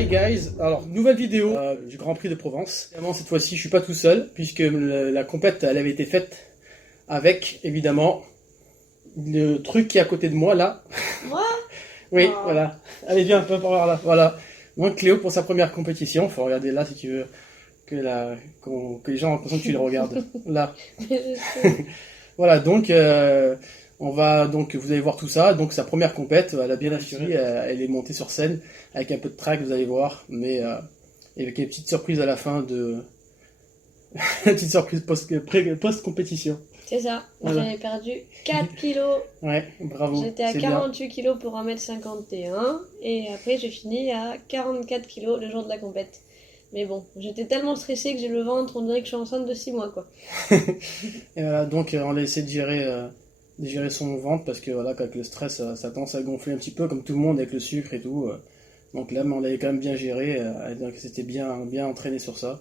Hi guys, alors nouvelle vidéo du Grand Prix de Provence. Évidemment cette fois-ci je suis pas tout seul puisque la compète elle avait été faite avec évidemment le truc qui est à côté de moi là. Moi? Oui, Oh. voilà. Allez viens un peu par là, voilà. Moi Cléo pour sa première compétition, faut regarder là si tu veux que les gens ont l'impression que tu les regardes. Là. Voilà donc vous allez voir tout ça. Donc sa première compète, elle a bien assuré, elle est montée sur scène avec un peu de track, vous allez voir, mais avec une petite surprise à la fin de une petite surprise post-compétition. C'est ça, Voilà. J'avais perdu 4 kilos. Ouais, bravo. J'étais à c'est 48 kilos pour 1m51 et après j'ai fini à 44 kilos le jour de la compète. Mais bon, j'étais tellement stressée que j'ai le ventre, on dirait que je suis enceinte de 6 mois quoi. Et voilà, donc on a essayé de gérer son ventre parce que voilà, avec le stress, ça tendance à gonfler un petit peu comme tout le monde avec le sucre et tout. Donc là, mais on l'avait quand même bien géré, donc c'était bien entraîné sur ça.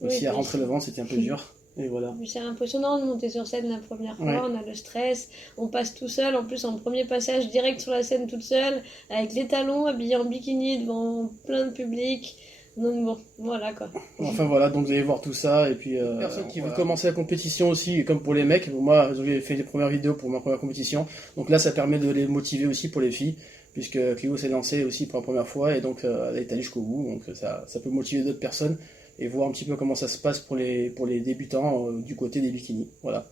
Aussi Oui, à puis- rentrer le ventre, c'était un peu dur. Et voilà. C'est impressionnant de monter sur scène la première fois, Ouais. on a le stress, on passe tout seul, en plus en premier passage direct sur la scène toute seule, avec les talons, habillés en bikini devant plein de public. Donc bon, voilà quoi. Enfin voilà, donc vous allez voir tout ça. Et puis, personne qui veut commencer la compétition aussi, comme pour les mecs, moi j'ai fait des premières vidéos pour ma première compétition. Donc là, ça permet de les motiver aussi pour les filles, puisque Clio s'est lancée aussi pour la première fois et donc elle est allée jusqu'au bout. Donc ça peut motiver d'autres personnes et voir un petit peu comment ça se passe pour les débutants du côté des bikinis. Voilà.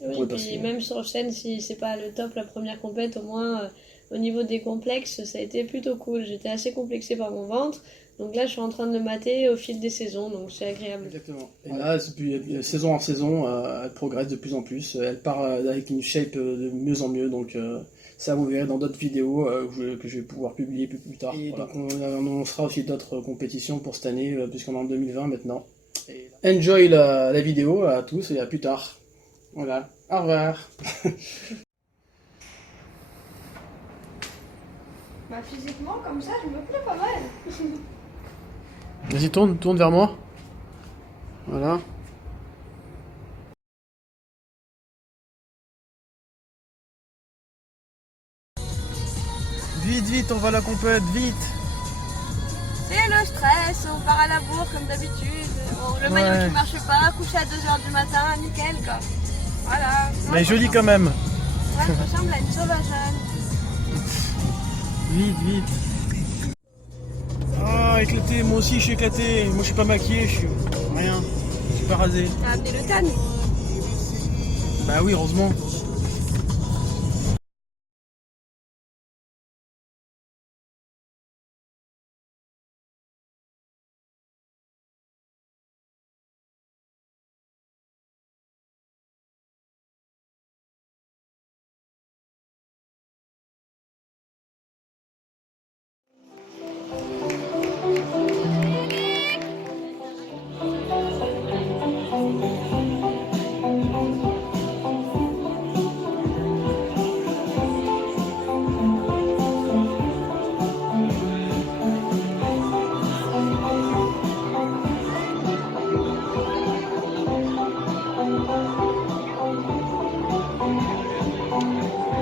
Oui, Ouais, puis parce que- même sur scène, si c'est pas le top la première compète, au moins au niveau des complexes, ça a été plutôt cool. J'étais assez complexée par mon ventre, donc là je suis en train de le mater au fil des saisons, donc c'est agréable. Exactement. Et là, saison en saison, elle progresse de plus en plus. Elle part avec une shape de mieux en mieux. Donc ça, vous verrez dans d'autres vidéos que je vais pouvoir publier plus tard. Et voilà. Donc on annoncera aussi d'autres compétitions pour cette année, puisqu'on est en 2020 maintenant. Et enjoy la vidéo à tous et à plus tard. Voilà. Au revoir. Bah physiquement, comme ça, je me plais pas mal. Vas-y, tourne vers moi. Voilà. Vite, on va à la compète, vite. C'est le stress, on part à la bourre comme d'habitude. Bon, le maillot qui marche pas, couché à 2h du matin, nickel quoi. Voilà. Mais joli quand même. Ouais, je ressemble à une sauvageonne. Vite. Ah, éclaté, moi aussi je suis éclaté. Moi je suis pas maquillé, je suis rien. Je suis pas rasé. T'as amené le tan. Bah oui, heureusement.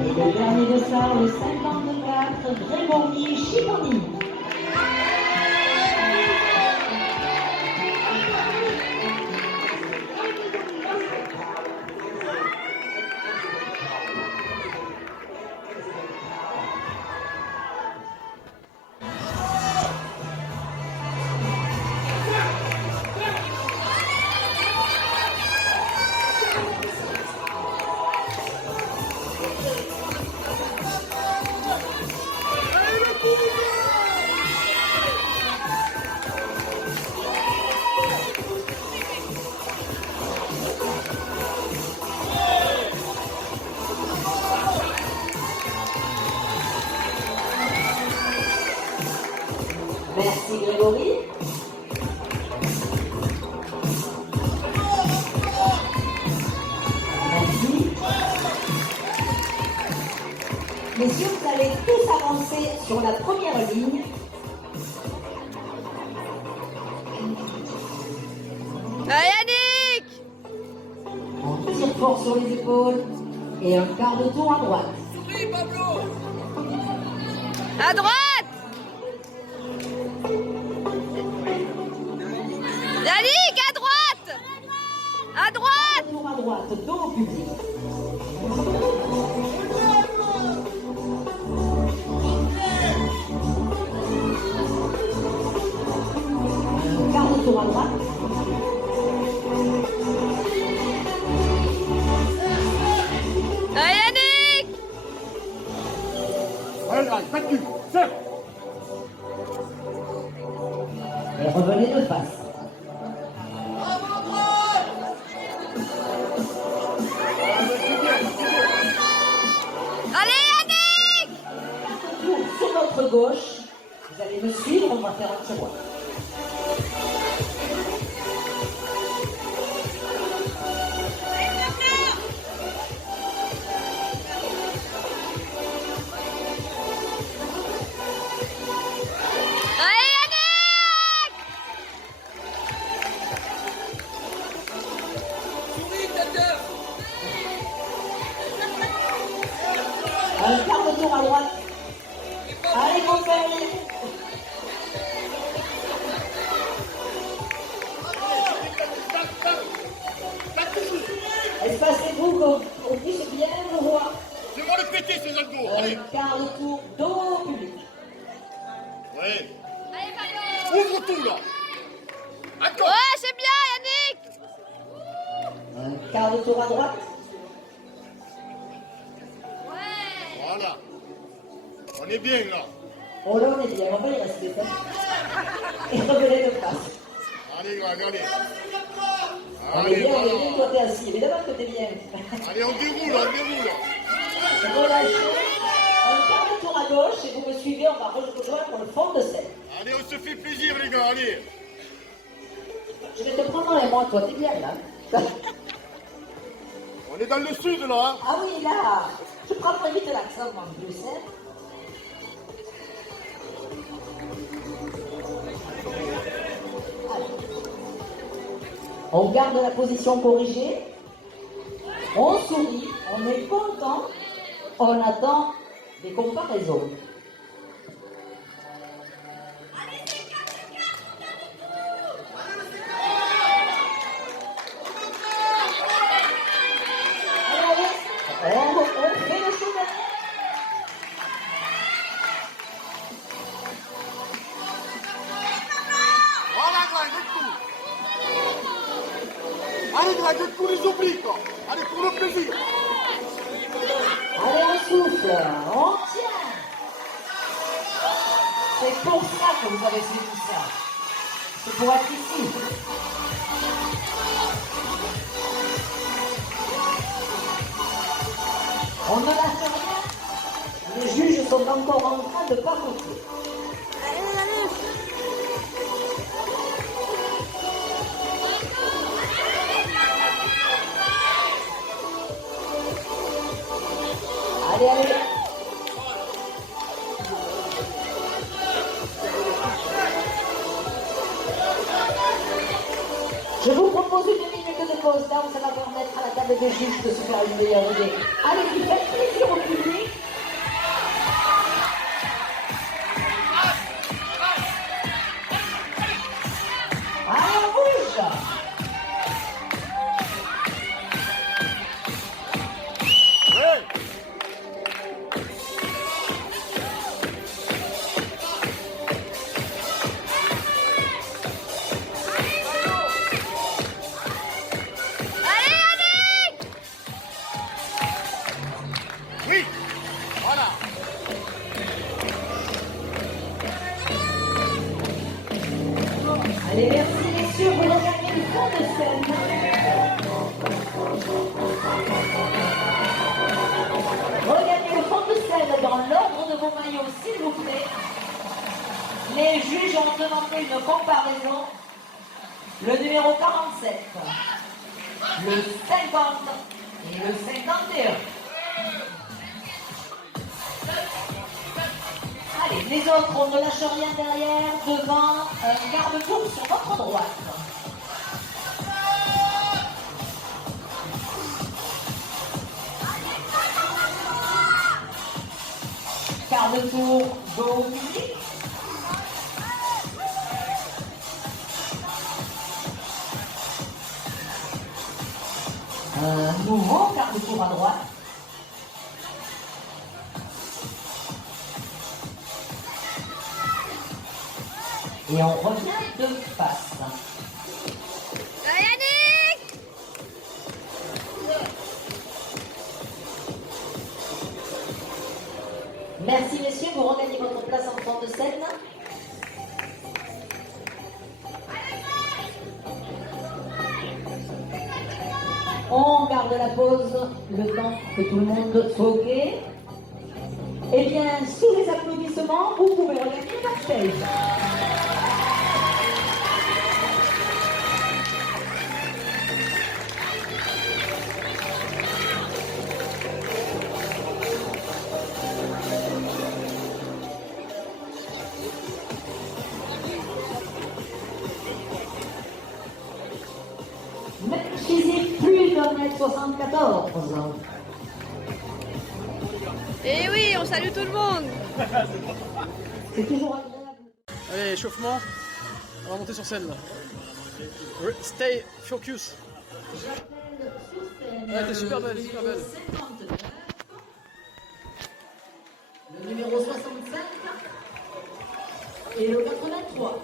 Le dernier de ça, le 54, Grégory Chimoni. Merci Grégory. Merci. Messieurs, vous allez tous avancer sur la première ligne. Yannick! On tire fort sur les épaules et un quart de tour à droite. À droite! À droite. Tour à droite, dos au public. Quart de tour à droite. Allez, Yannick. Voilà, battu. Fais. Et revenez de face. Allez, Yannick. Tour sur votre gauche. Vous allez me suivre, on va faire un tiroir. Allez, Yannick. Un quart de tour à droite. Allez, compagnie. Espacez-vous qu'on puisse bien vous voir. C'est moi le péter, ces algos. Allez. Un quart de tour dos au public. Ouais. Allez, Mario. Ouvre tout, là. Attends. Ouais, c'est bien, Yannick. Un quart de tour à droite. Ouais. Voilà. On est bien, là. Oh là, on est bien, on va y rester. Et revenez de face. Allez, Greg, allez. On est Allez, bien, voilà. toi t'es assis. Évidemment que t'es bien. Allez, on déroule, on déroule. Relâchez. Un quart de tour à gauche et vous me suivez, on va rejoindre le fond de scène. Allez, on se fait plaisir, les gars, allez. Je vais te prendre dans les mains, toi, t'es bien là. On est dans le sud, là. Hein. Ah oui, là, je prends très vite l'accent en plus. Hein. Allez. On garde la position corrigée. On sourit, on est content. On attend des comparaisons. Allez, on fait le chemin. Voilà, Greg, de tout. Allez, Greg, de tous les oublis, quoi. Allez, pour le plaisir. Allez, on souffle, on tient. C'est pour ça que vous avez fait tout ça. C'est pour être ici. On ne lâche rien. Les juges sont encore en train de papoter. Allez, allez. Je vous propose une minute de pause. Là, ça va permettre à la table des juges de se faire une meilleure idée. Allez-y, faites plaisir au public. Allez, on bouge. Ouais. Allez, Yannick. Oui. Voilà. Allez, merci messieurs, vous regagnez le fond de scène. Regagnez le fond de scène dans l'ordre de vos maillots, s'il vous plaît. Les juges ont demandé une comparaison. Le numéro 47, le 50 et le 51. Allez, les autres, on ne lâche rien derrière, devant, un garde-tour sur votre droite. Garde-tour, dos au public. Un nouveau quart de tour à droite. Et on revient de face. Merci messieurs, vous regagnez votre place en front de scène. On garde la pause, le temps que tout le monde soit OK. Eh bien, sous les applaudissements, vous pouvez regagner le backstage. Maîtrisez plus d'1m74. Et oui, on salue tout le monde. C'est toujours agréable. Allez, échauffement. On va monter sur scène là. Stay focus. Ouais, t'es super belle, super belle. 59, le numéro 65 et le 83.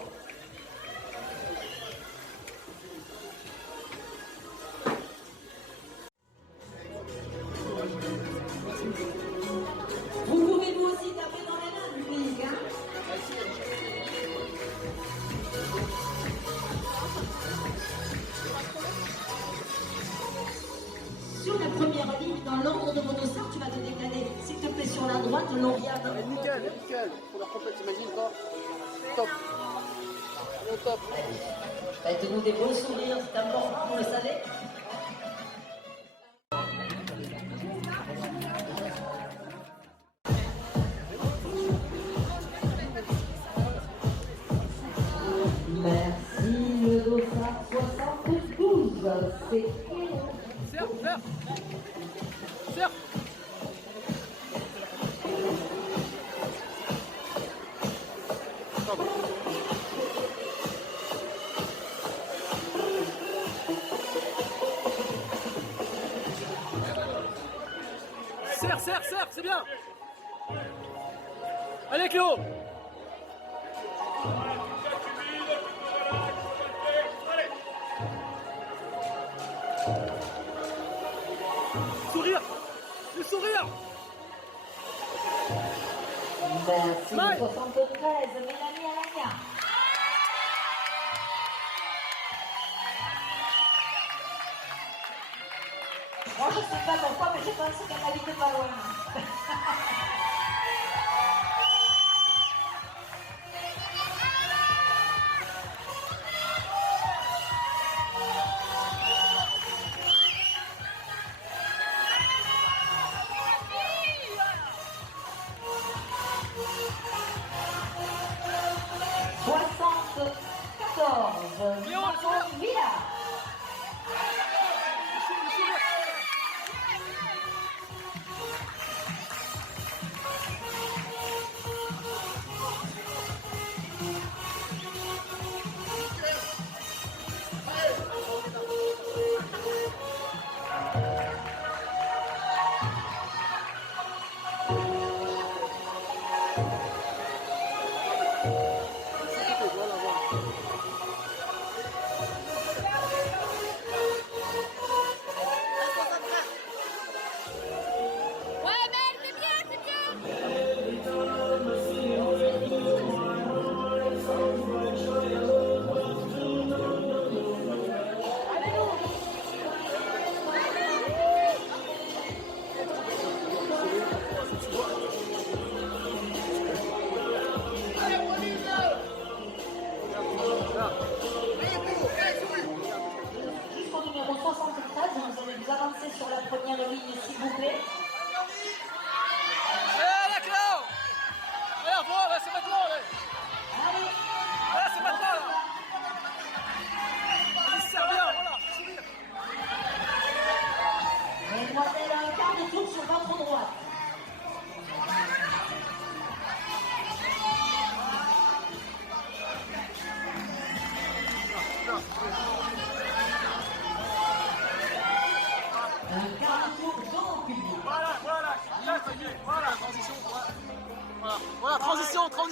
Vous pouvez vous aussi taper dans les mains, public, hein? Sur la première ligne, dans l'ordre de vos dossards, tu vas te décaler, s'il te plaît, sur la droite, Lauriane. Nickel, nickel. Pour leur complète, t'imagines pas? Top. Au top. Faites-nous des beaux sourires, c'est important, vous le savez. Merci, le dossard 72. C'est Serre, serre. Serre. Pardon. Serre, serre, serre, c'est bien. Allez Cléo. Sourire. Le sourire. merci, Ouais. le 73, Mélanie Alagna. Moi, je ne sais pas pourquoi, mais je pense qu'elle habitait pas loin. Margot Villa.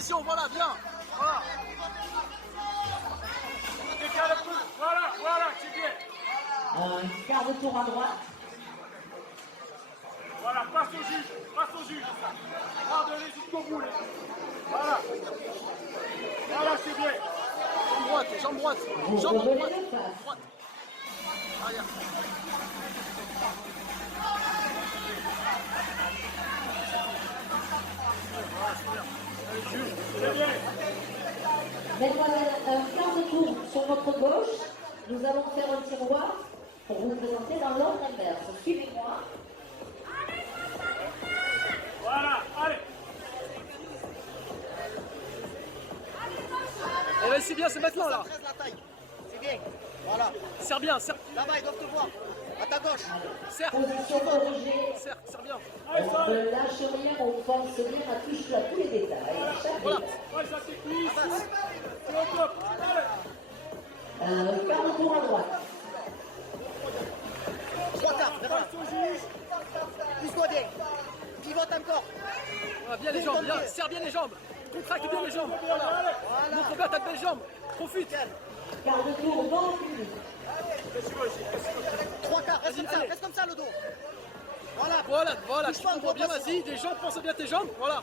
position, voilà, bien. Voilà. Décale un peu. Voilà, voilà, c'est bien. Un quart de tour à droite. Voilà, passe au juge, passe au juge. Garde-les jusqu'au bout. Voilà. Voilà, c'est bien. Jambe droite, jambe droite. Vous Jambe revenez droite. de face. Droite. Arrière. Voilà, c'est bien. Allez, juge, c'est bien. Mesdemoiselles, un quart de tour sur votre gauche. Nous allons faire un tiroir pour vous présenter dans l'ordre inverse. Suivez-moi. Voilà, allez. Eh ben, c'est bien, c'est maintenant là. 13 la taille. C'est bien. Voilà. Serre bien, serre, Là-bas, ils doivent te voir. À ta gauche. serre, Position corrigée. serre, serre bien. On ne lâche rien, on pense bien à touche à tous les détails. Chaque Voilà. bit. Ouais, ça c'est cuisse. C'est au top. Allez. Un quart de tour à droite. 3 quarts. Devant. Pousse-toi bien. Pivote encore. Voilà, bien les jambes, bien. Serre bien les jambes. Contracte bien les jambes. Voilà. Montre bien ta belle jambe. Profite. Quart de tour dans le public. 3 quarts. Reste comme ça. Allez. Reste comme ça le dos. Voilà. Voilà, voilà. Bouge Tu pas, comprends bien, pas, vas-y. Les jambes, pense bien tes jambes. Voilà.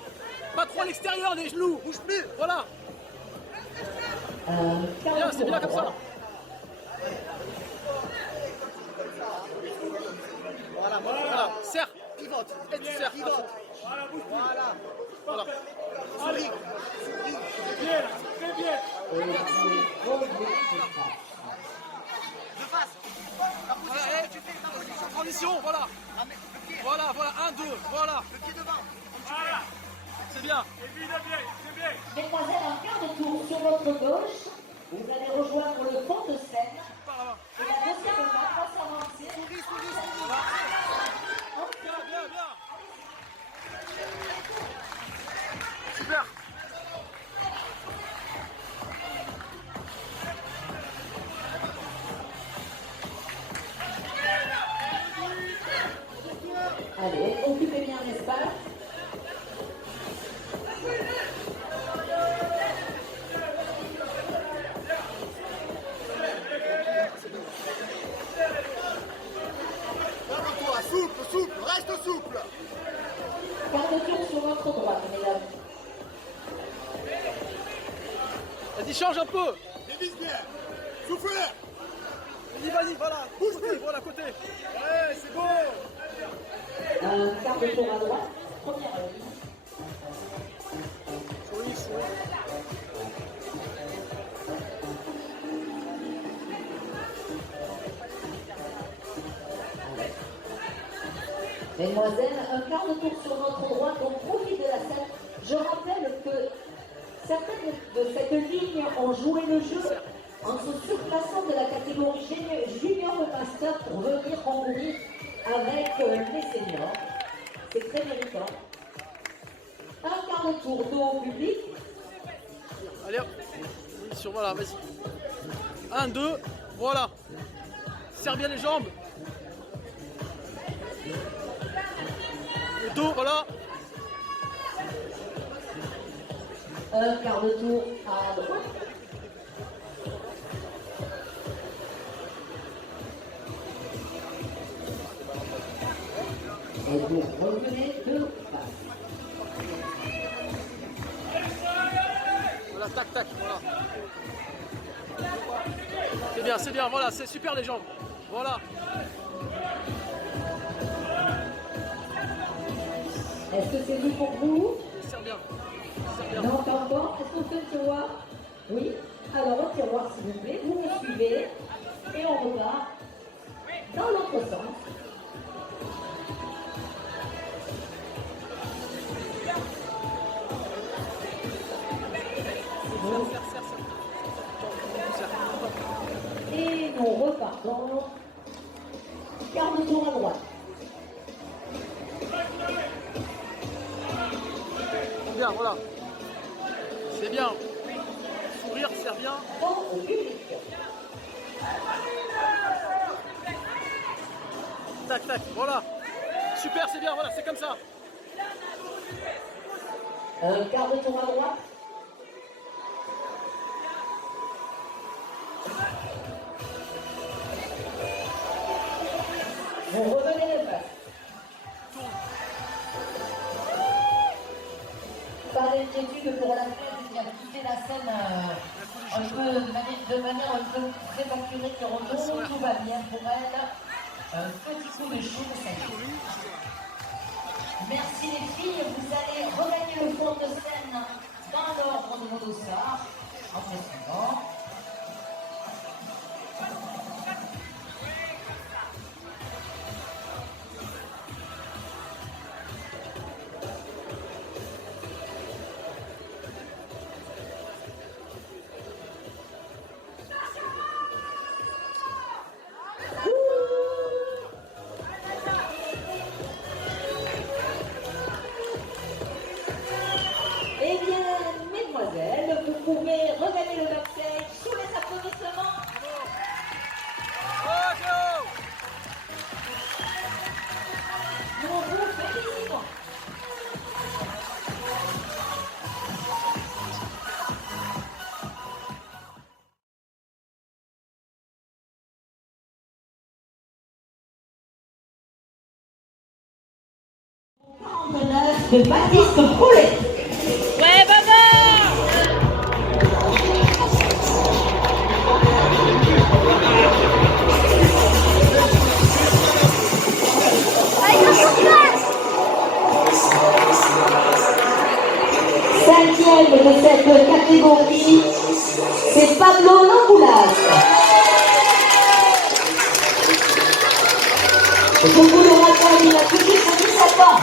Pas trop à l'extérieur, les genoux. Bouge plus. Voilà. Un quart Bien, de c'est tour bien à comme ça. droite. Voilà. Voilà. Serre. Pivote. Et tu serres. Pivote. Voilà, bouge plus. Voilà. Voilà. Souris. Bien, très bien. Et vous revenez de face. De face. La position Voilà, que tu fais. Ta position. Transition, voilà. Ah, mais le pied. Voilà, voilà. 1, 2. Voilà. Le pied devant. Voilà. C'est bien. Et puis, bien, c'est bien. Mesdemoiselles, un quart de tour sur votre gauche. Vous allez rejoindre le fond de scène. Par là-bas. Et la deuxième vague va s'avancer. Souris. Bien, bien, bien. Super. Allez, occupez bien l'espace. Calme-toi, souple, souple, reste souple. Quart de tour sur votre droite, mesdames. Vas-y, change un peu. Dévisse bien. Souffle. Vas-y, voilà. Bouge plus. Voilà, côté. Ouais, c'est bon. Un quart de tour à droite. Première ligne. Souris, souris. Mesdemoiselles, un quart de tour sur votre droite, donc profite de la scène. Je rappelle que certaines de cette ligne ont joué le jeu en se surplaçant de la catégorie junior au master pour venir concourir avec les seniors. C'est très méritant. Un quart de tour dos au public. Allez hop. Sur, voilà, vas-y. 1, 2. Voilà. Serre bien les jambes. Le dos, voilà. Un quart de tour à droite. Et vous revenez de face. Voilà, tac, tac, voilà. C'est bien, voilà, c'est super les jambes. Voilà. Est-ce que c'est bon pour vous? Serre bien. Serre bien. Non, pas encore. Est-ce qu'on fait le tiroir? Oui. Alors, au tiroir, s'il vous plaît, vous me suivez et on repart dans l'autre sens. C'est bon. Et nous repartons. Quart de tour à droite. Bien, voilà. C'est bien. Sourire, serre bien. Au public. Tac, tac, voilà. Super, c'est bien, voilà, c'est comme ça. Un quart de tour à droite. pas d'inquiétude pour l'athlète qui a quitté la scène un peu, de manière un peu prématurée qui retourne. Tout va bien pour elle. Un petit coup de chaud, ça y est. Merci les filles, vous allez regagner le fond de scène dans l'ordre de vos dossards. En précédent. Eh bien, mesdemoiselles, vous pouvez regagner le backstage sous les applaudissements. Nous vous félicitons. De Baptiste Paulet. Ouais, baba! 5e de cette catégorie, c'est Pablo Lamboulas. Je vous le rappelle, il a touché son 17 ans.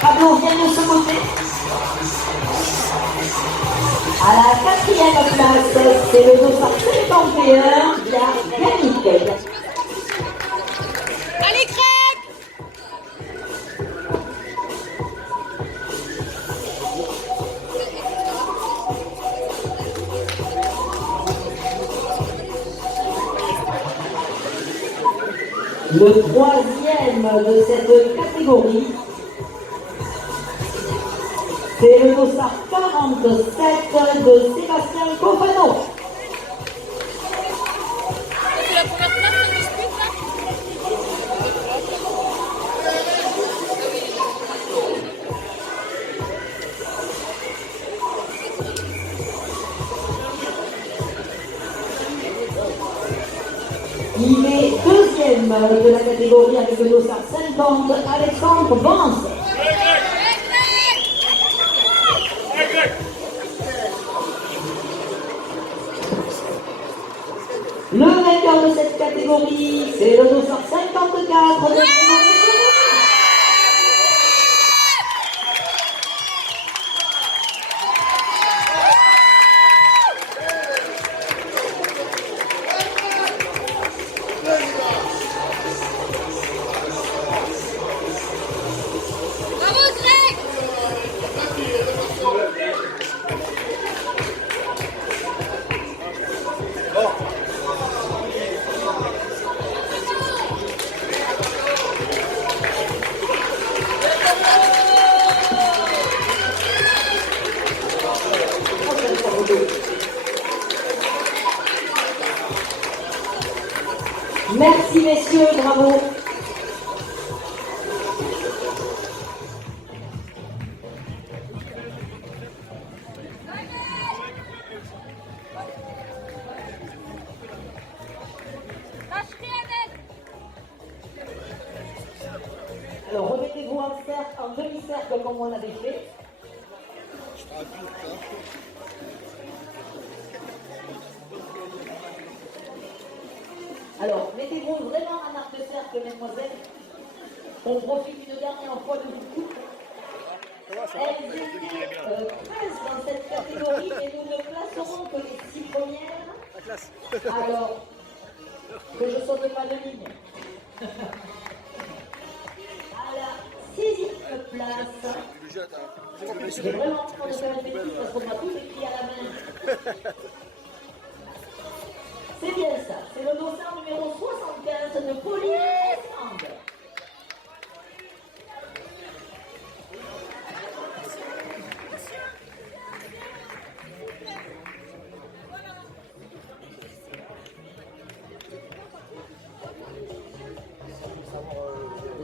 Pablo vient de se monter. À la 4e place, c'est le dossard 51 via Yannick. Allez, crack! Le 3e de cette catégorie, c'est le dossard 47 de Sébastien Cofano. C'est la première place qu'on dispute là? Il est 2e de la catégorie avec le dossard 50, Alexandre Vance. Le vainqueur de cette catégorie, c'est le dossard 54 de Bravo, Greg! Merci messieurs, bravo. Alors remettez-vous en cercle, en demi-cercle comme on l'avait fait. Alors, mettez-vous vraiment en arc de cercle, mesdemoiselles. On profite une dernière fois de vous. Elles étaient 13 dans cette catégorie et nous ne placerons que les 6 premières. Alors, que je ne saute pas de ligne. À la 6e place, j'ai vraiment envie de faire une bêtise parce qu'on m'a tous écrit à la main. C'est bien ça, c'est le dossard numéro 75 de Pauline Sand.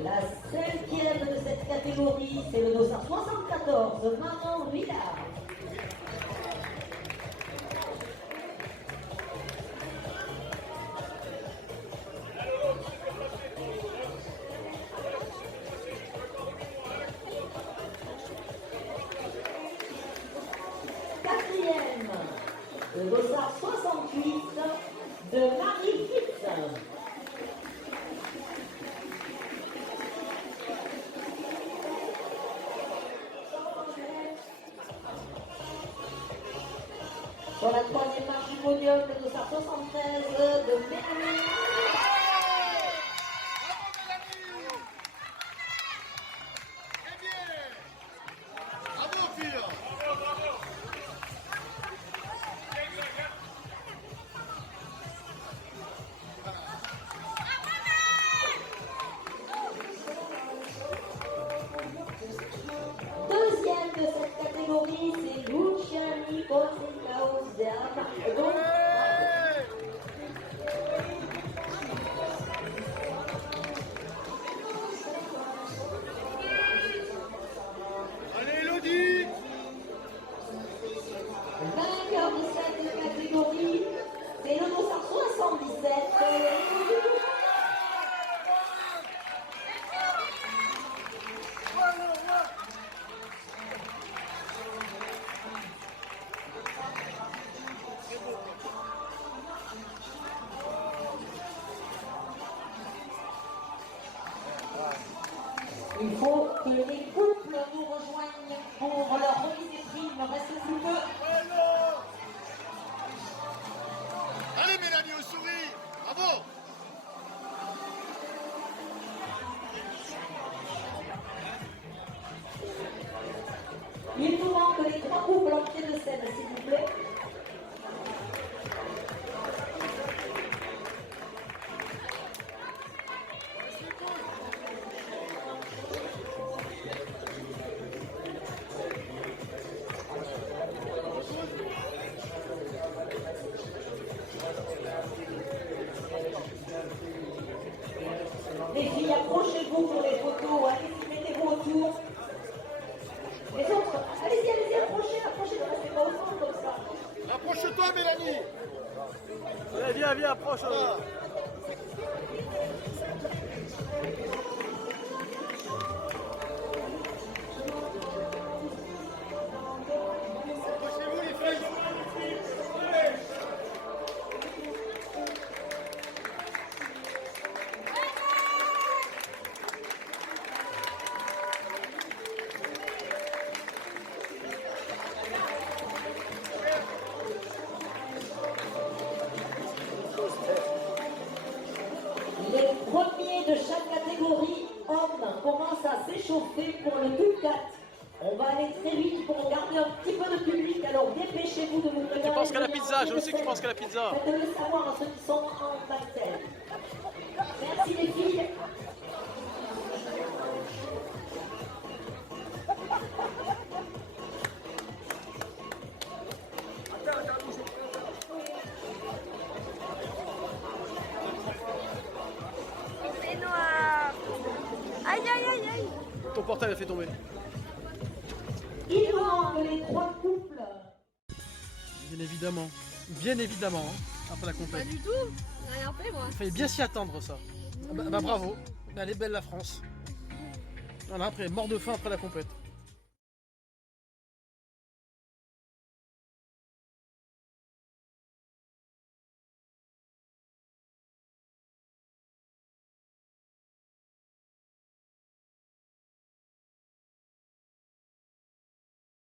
La 5e de cette cette catégorie, c'est le dossard 74, Manon Villard. Quatrième, le dossard 68 de Marie Fitz. Sur la troisième marche du podium, le dossard 73 de Mélanie. Bravo, fille. Deuxième de cette catégorie, c'est Luciani Concentraos de Armagedon. Allez, Elodie. Vainqueur de cette catégorie, c'est le dossard 77. Il faut que les couples nous rejoignent pour leur remise des prix. Il me reste plus peu. Allez, Mélanie, au souris. Bravo. Il nous manque les trois couples en pied de scène, s'il vous plaît. Les filles, approchez-vous pour les photos. Allez-y, mettez-vous autour. Les autres, allez-y, approchez, ne restez pas au fond comme ça. Approche-toi, Mélanie. Allez, viens, approche. Approchez-vous, les filles. Les premiers de chaque catégorie, hommes, commencent à s'échauffer pour le top 4. On va aller très vite pour garder un petit peu de public, alors dépêchez-vous de vous préparer. Tu penses qu'à la pizza, je sais que tu penses qu'à la pizza. Faites-le savoir à ceux qui sont en pastel. Merci les filles. C'est noir. Aïe, aïe, aïe, aïe. Ton portail a fait tomber. Il nous manque les trois couples. Bien évidemment, hein, après la Pas compète. du tout. J'ai rien fait, moi. Il fallait bien s'y attendre, ça. Bah bravo, elle est belle la France. Voilà, après, mort de faim après la compète.